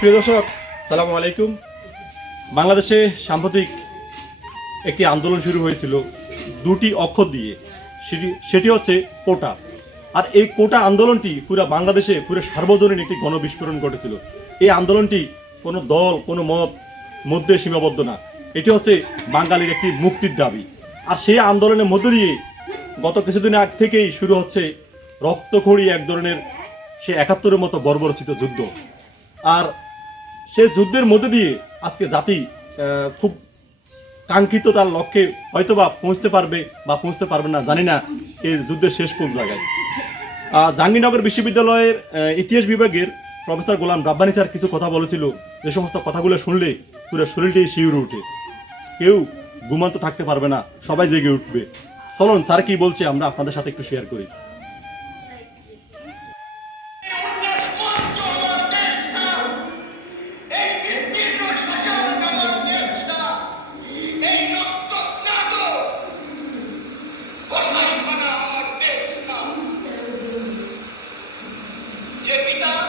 প্রিয় দর্শক, সালামু আলাইকুম। বাংলাদেশে সাম্প্রতিক একটি আন্দোলন শুরু হয়েছিল দুটি অক্ষর দিয়ে। সেটি সেটি হচ্ছে কোটা। আর এই কোটা আন্দোলনটি পুরো বাংলাদেশে পুরো সার্বজনীন একটি গণবিস্ফোরণ ঘটেছিল। এই আন্দোলনটি কোনো দল, কোনো মত মধ্যে সীমাবদ্ধ না। এটি হচ্ছে বাঙালির একটি মুক্তির দাবি। আর সেই আন্দোলনের মধ্য দিয়ে গত কিছুদিন আগ থেকেই শুরু হচ্ছে রক্তখড়ি এক ধরনের সে একাত্তরের মতো বর্বরচিত যুদ্ধ। আর সে যুদ্ধের মধ্যে দিয়ে আজকে জাতি খুব কাঙ্ক্ষিত তার লক্ষ্যে হয়তোবা পৌঁছতে পারবে বা পৌঁছতে পারবে না, জানি না এই যুদ্ধের শেষ কোন জায়গায়। জাহাঙ্গীরনগর বিশ্ববিদ্যালয়ের ইতিহাস বিভাগের প্রফেসর গোলাম রাব্বানি স্যার কিছু কথা বলেছিল। যে সমস্ত কথাগুলো শুনলে পুরো শরীরটি শিউরে উঠে। কেউ ঘুমান্ত থাকতে পারবে না, সবাই জেগে উঠবে। চলুন, স্যার কি বলছে আমরা আপনাদের সাথে একটু শেয়ার করি। Jupiter.